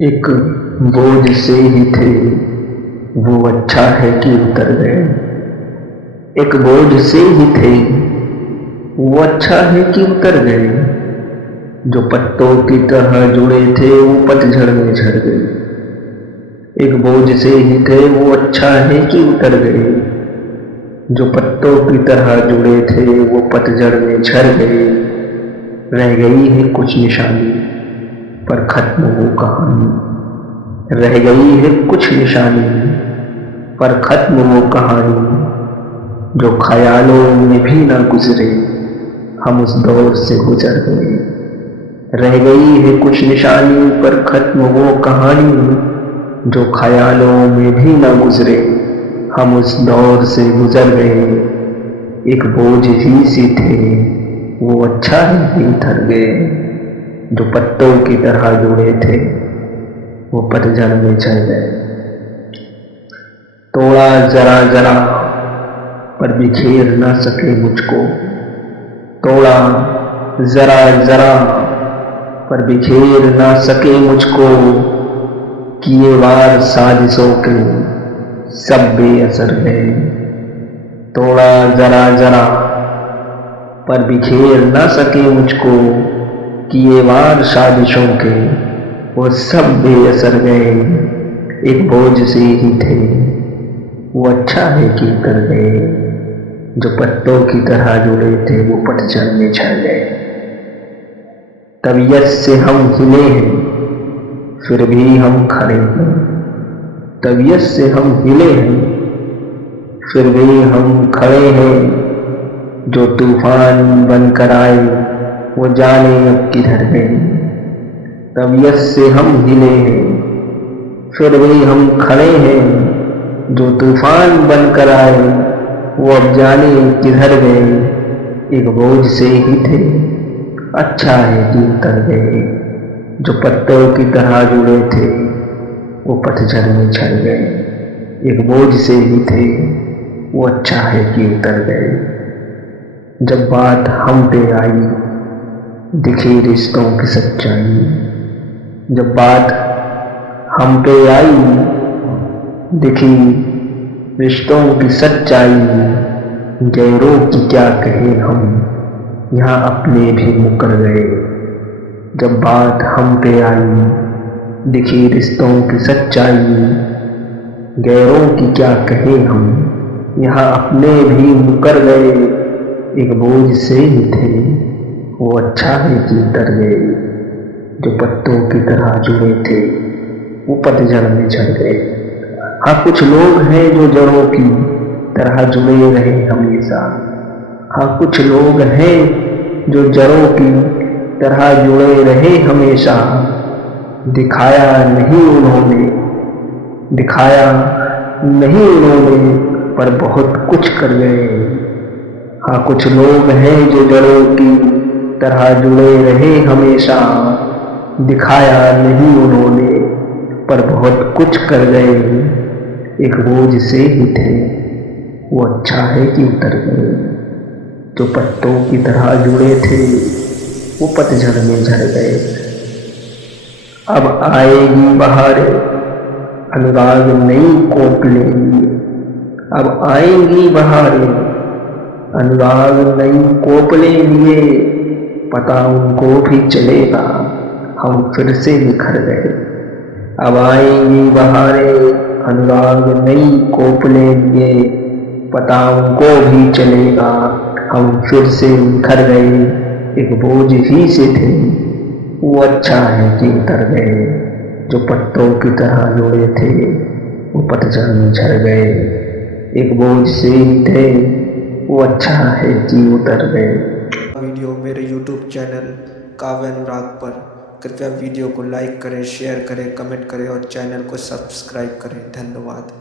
एक बोझ से ही थे, वो अच्छा है कि उतर गए। एक बोझ से ही थे, वो अच्छा है कि उतर गए। जो पत्तों की तरह जुड़े थे, वो पतझड़ में झड़ गए। एक बोझ से ही थे, वो अच्छा है कि उतर गए। जो पत्तों की तरह जुड़े थे, वो पतझड़ में झड़ गए। रह गई है कुछ निशानी, पर खत्म वो कहानी। रह गई है कुछ निशानी, पर खत्म वो कहानी। जो ख्यालों में भी ना गुजरे, हम उस दौर से गुजर गए। रह गई है कुछ निशानी, पर खत्म वो कहानी। जो ख्यालों में भी ना गुजरे, हम उस दौर से गुजर गए। एक बोझ ही सी थे, वो अच्छा है कि उतर गए। जो पत्तों की तरह जुड़े थे, वो पतझड़ में झड़ गए। तोड़ा जरा जरा, पर बिखेर ना सके मुझको। तोड़ा जरा जरा, पर बिखेर ना सके मुझको। किए वार साजिशों के सब बेअसर गए। तोड़ा जरा जरा, पर बिखेर ना सके मुझको। किए वार साजिशों के वो सब बेअसर गए। एक बोझ से ही थे, वो अच्छा है कि उतर गए। जो पत्तों की तरह जुड़े थे, वो पतझड़ में झड़ गए। तबीयत से हम हिले हैं, फिर भी हम खड़े हैं। तबीयत से हम हिले हैं, फिर भी हम खड़े हैं। जो तूफान बनकर आए, वो जाने अब किधर गए। तबीयत से हम हिले हैं, फिर भी हम खड़े हैं। जो तूफान बनकर आए, वो अब जाने किधर गए। एक बोझ से ही थे, अच्छा है कि उतर गए। जो पत्तों की तरह जुड़े थे, वो पतझड़ में झड़ गए। एक बोझ से ही थे, वो अच्छा है कि उतर गए। जब बात हम पे आई, दिखी रिश्तों की सच्चाई। जब बात हम पे आई, दिखी रिश्तों की सच्चाई। गैरों की क्या कहे हम, यहाँ अपने भी मुकर गए। जब बात हम पे आई, दिखी रिश्तों की सच्चाई। गैरों की क्या कहे हम, यहाँ अपने भी मुकर गए। एक बोझ से ही थे, वो अच्छा है कि उतर गए। जो पत्तों की तरह जुड़े थे, वो पतझड़ में झड़ गए। हाँ, कुछ लोग हैं जो जड़ों की तरह जुड़े रहे हमेशा। हाँ, कुछ लोग हैं जो जड़ों की तरह जुड़े रहे हमेशा। दिखाया नहीं उन्होंने, दिखाया नहीं उन्होंने, पर बहुत कुछ कर गए। हाँ, कुछ लोग हैं जो जड़ों की तरह जुड़े रहे हमेशा। दिखाया नहीं उन्होंने, पर बहुत कुछ कर गए। एक बोझ से ही थे, वो अच्छा है कि उतर गए। जो पत्तों की तरह जुड़े थे, वो पतझड़ में झड़ गए। अब आएगी बहारें, अनुराग नई कोप लेंगी। अब आएंगी बहारें, अनुराग नई कोप लेंगे। पता उनको भी चलेगा, हम फिर से निखर गए। अब आएंगी बहारें, अनुराग नई कोप लेंगे। पता उनको भी चलेगा, हम फिर से निखर गए। एक बोझ ही से थे, वो अच्छा है कि उतर गए। जो पत्तों की तरह जुड़े थे, वो पतझड़ में झड़ गए। एक बोझ से ही थे, वो अच्छा है कि उतर गए। वीडियो मेरे YouTube चैनल काव्य अनुराग पर। कृपया वीडियो को लाइक करें, शेयर करें, कमेंट करें और चैनल को सब्सक्राइब करें। धन्यवाद।